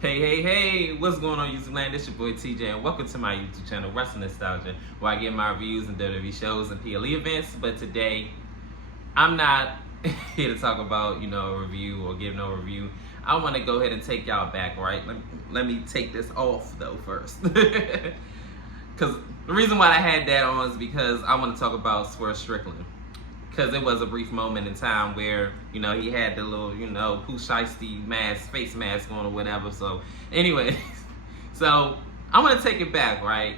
Hey, what's going on, YouTube land? It's your boy TJ, and welcome to my YouTube channel, Wrestling Nostalgia, where I get my reviews and WWE shows and PLE events. But today, I'm not here to talk about, a review or give no review. I want to go ahead and take y'all back, right? Let me take this off, though, first. Because the reason why I had that on is because I want to talk about Swerve Strickland. Because it was a brief moment in time where, he had the little, Pooh Shiesty mask, face mask on or whatever. So, anyway, so I want to take it back, right?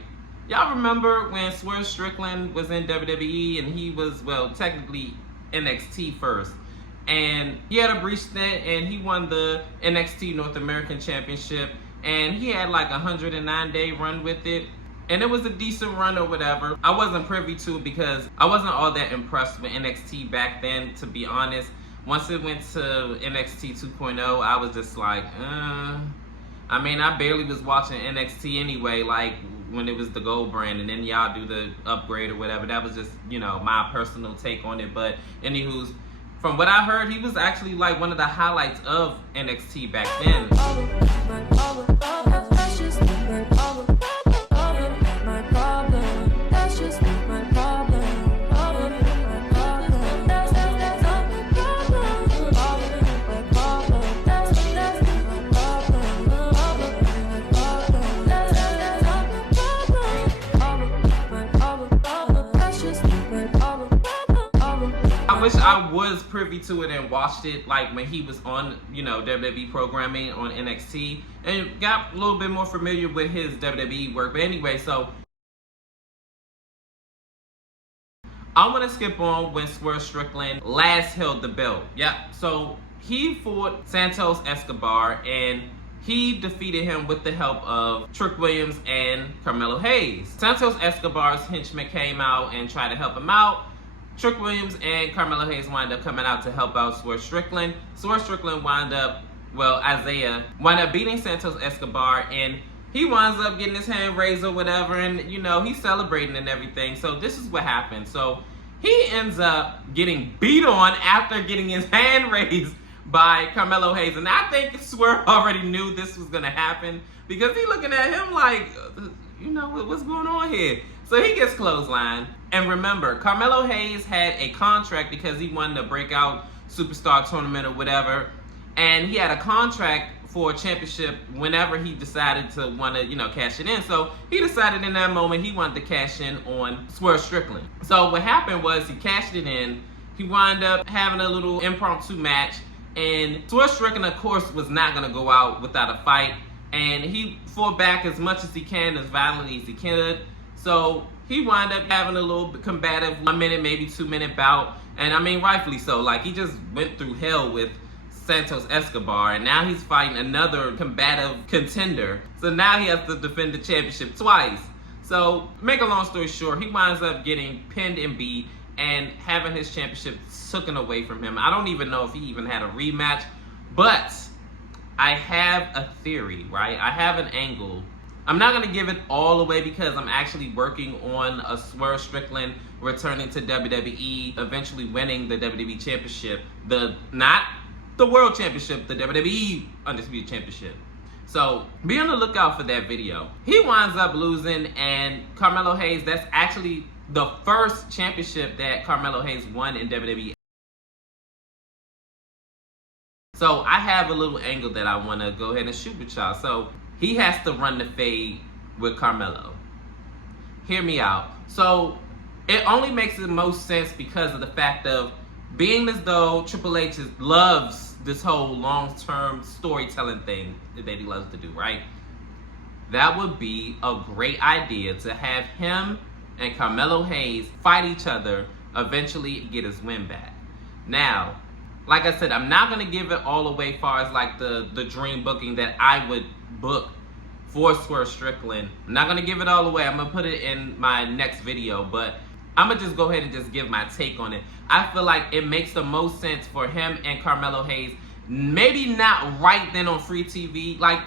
Y'all remember when Swerve Strickland was in WWE and he was, technically NXT first. And he had a brief stint and he won the NXT North American Championship. And he had like a 109-day run with it. And it was a decent run or whatever. I wasn't privy to it because I wasn't all that impressed with NXT back then, to be honest. Once it went to NXT 2.0, I was just like, I barely was watching NXT anyway, like when it was the gold brand, and then y'all do the upgrade or whatever. That was just, my personal take on it. But anywho's, from what I heard, he was actually like one of the highlights of NXT back then. I wish I was privy to it and watched it like when he was on, WWE programming on NXT and got a little bit more familiar with his WWE work. But anyway, so I want to skip on when Swerve Strickland last held the belt. So he fought Santos Escobar and he defeated him with the help of Trick Williams and Carmelo Hayes. Santos Escobar's henchmen came out and tried to help him out. Trick Williams and Carmelo Hayes wind up coming out to help out Swerve Strickland. Swerve Strickland Isaiah wound up beating Santos Escobar, and he winds up getting his hand raised or whatever, and he's celebrating and everything. So this is what happened. So he ends up getting beat on after getting his hand raised by Carmelo Hayes, and I think Swerve already knew this was gonna happen because he looking at him like, what's going on here? So he gets clotheslined. And remember, Carmelo Hayes had a contract because he won the Breakout Superstar Tournament or whatever. And he had a contract for a championship whenever he decided to want to, cash it in. So he decided in that moment he wanted to cash in on Swerve Strickland. So what happened was he cashed it in. He wound up having a little impromptu match. And Swerve Strickland, of course, was not going to go out without a fight. And he fought back as much as he can, as violently as he could. So he wound up having a little combative 1 minute, maybe 2 minute bout. And rightfully so. Like, he just went through hell with Santos Escobar. And now he's fighting another combative contender. So now he has to defend the championship twice. So, make a long story short, he winds up getting pinned and beat and having his championship taken away from him. I don't even know if he even had a rematch. But I have a theory, right? I have an angle. I'm not going to give it all away because I'm actually working on a Swerve Strickland returning to WWE, eventually winning the WWE Championship. Not the World Championship, the WWE Undisputed Championship. So be on the lookout for that video. He winds up losing, and Carmelo Hayes, that's actually the first championship that Carmelo Hayes won in WWE. So I have a little angle that I want to go ahead and shoot with y'all. So he has to run the fade with Carmelo. Hear me out. So it only makes the most sense because of the fact of being as though Triple H loves this whole long-term storytelling thing that he loves to do, right? That would be a great idea to have him and Carmelo Hayes fight each other, eventually get his win back. Now, like I said, I'm not going to give it all away as far as like the dream booking that I would book for Swerve Strickland. I'm not going to give it all away. I'm going to put it in my next video, but I'm going to just go ahead and just give my take on it. I feel like it makes the most sense for him and Carmelo Hayes maybe not right then on free TV. Like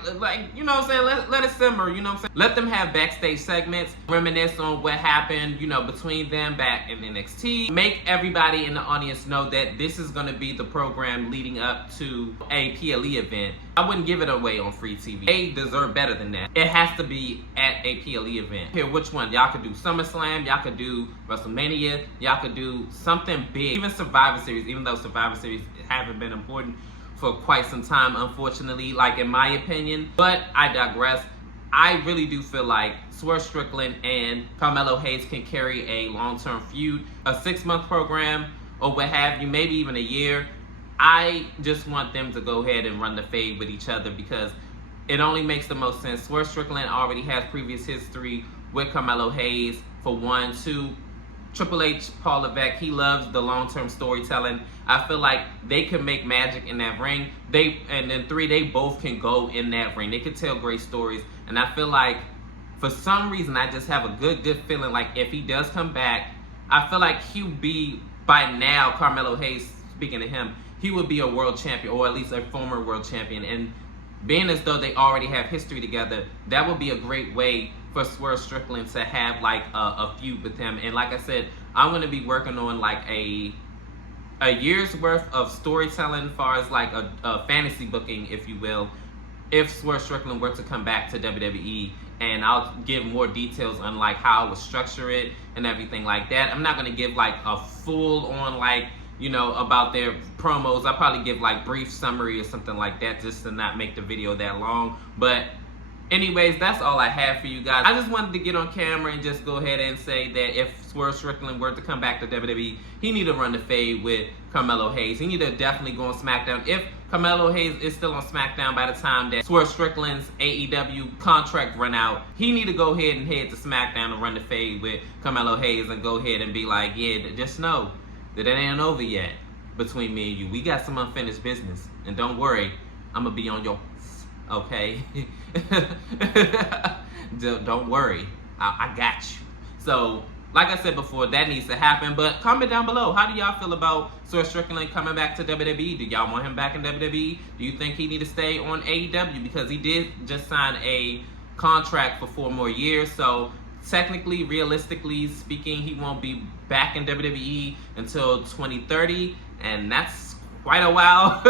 you know what I'm saying? Let it simmer, you know what I'm saying? Let them have backstage segments, reminisce on what happened, you know, between them back in NXT. Make everybody in the audience know that this is going to be the program leading up to a PLE event. I wouldn't give it away on free TV. They deserve better than that. It has to be at a PLE event. Here, which one? Y'all could do SummerSlam, y'all could do WrestleMania, y'all could do something big. Even Survivor Series, even though Survivor Series haven't been important for quite some time, unfortunately, like in my opinion. But I digress. I really do feel like Swerve Strickland and Carmelo Hayes can carry a long-term feud, a 6-month program, or what have you, maybe even a year. I just want them to go ahead and run the fade with each other because it only makes the most sense. Swerve Strickland already has previous history with Carmelo Hayes, for 1. 2, Triple H, Paul Levesque, he loves the long-term storytelling. I feel like they could make magic in that ring. And then 3, they both can go in that ring. They could tell great stories. And I feel like, for some reason, I just have a good feeling like if he does come back, I feel like he'll be, by now, Carmelo Hayes, speaking to him, he would be a world champion, or at least a former world champion. And being as though they already have history together, that would be a great way for Swerve Strickland to have like a feud with him. And like I said, I'm going to be working on like a year's worth of storytelling as far as like a fantasy booking, if you will, if Swerve Strickland were to come back to WWE. And I'll give more details on like how I would structure it and everything like that. I'm not going to give like a full on like, you know, about their promos. I'll probably give like brief summary or something like that just to not make the video that long. But anyways, that's all I have for you guys. I just wanted to get on camera and just go ahead and say that if Swerve Strickland were to come back to WWE, he need to run the fade with Carmelo Hayes. He need to definitely go on SmackDown. If Carmelo Hayes is still on SmackDown by the time that Swerve Strickland's AEW contract run out, he need to go ahead and head to SmackDown and run the fade with Carmelo Hayes and go ahead and be like, yeah, just know that it ain't over yet between me and you. We got some unfinished business. And don't worry, I'm going to be on your... Okay? Don't worry. I got you. So, like I said before, that needs to happen. But comment down below. How do y'all feel about Swerve Strickland coming back to WWE? Do y'all want him back in WWE? Do you think he need to stay on AEW? Because he did just sign a contract for 4 more years. So, technically, realistically speaking, he won't be back in WWE until 2030. And that's quite a while.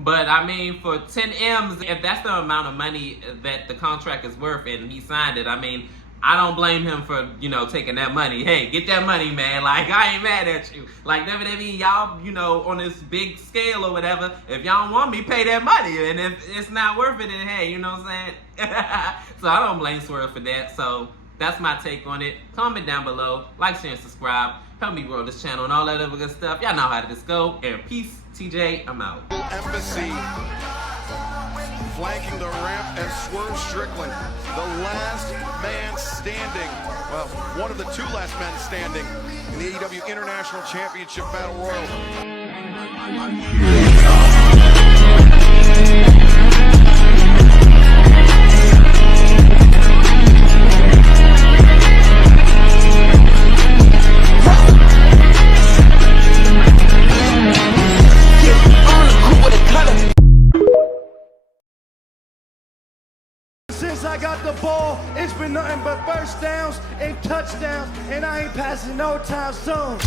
But I mean, for 10 M's, if that's the amount of money that the contract is worth and he signed it, I mean, I don't blame him for, you know, taking that money. Hey, get that money, man. Like, I ain't mad at you. Like, WWE, y'all, you know, on this big scale or whatever, if y'all don't want me, pay that money. And if it's not worth it, then hey, you know what I'm saying? So I don't blame Swerve for that. So that's my take on it. Comment down below. Like, share, and subscribe. Help me grow this channel and all that other good stuff. Y'all know how this go. And peace. TJ, I'm out. Embassy flanking the ramp as Swerve Strickland, the last man standing. Well, one of the 2 last men standing in the AEW International Championship Battle Royal. Since I got the ball, it's been nothing but first downs and touchdowns, and I ain't passing no time soon.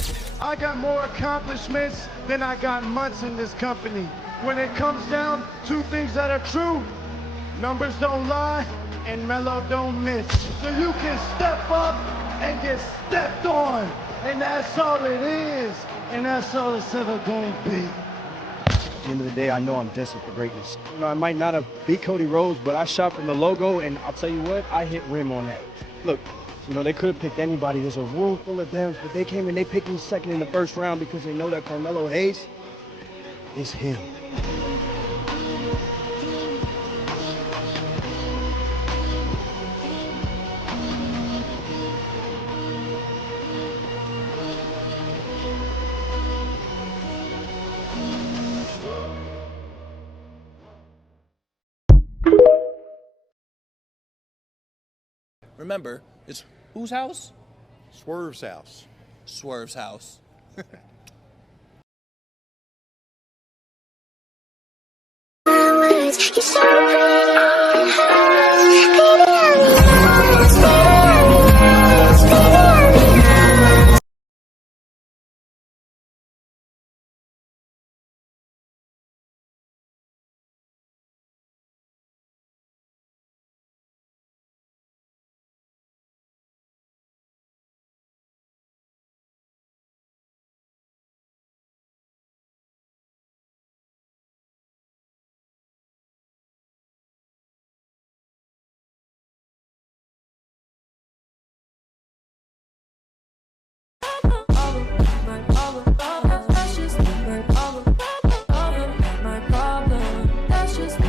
I got more accomplishments than I got months in this company. When it comes down to things that are true, numbers don't lie and Melo don't miss. So you can step up and get stepped on, and that's all it is, and that's all it's ever going to be. At the end of the day, I know I'm destined for greatness. You know, I might not have beat Cody Rhodes, but I shot from the logo, and I'll tell you what, I hit rim on that. Look, you know, they could have picked anybody. There's a room full of them, but they came and they picked me second in the first round because they know that Carmelo Hayes is him. Remember, it's whose house? Swerve's house. Swerve's house. You're so pretty.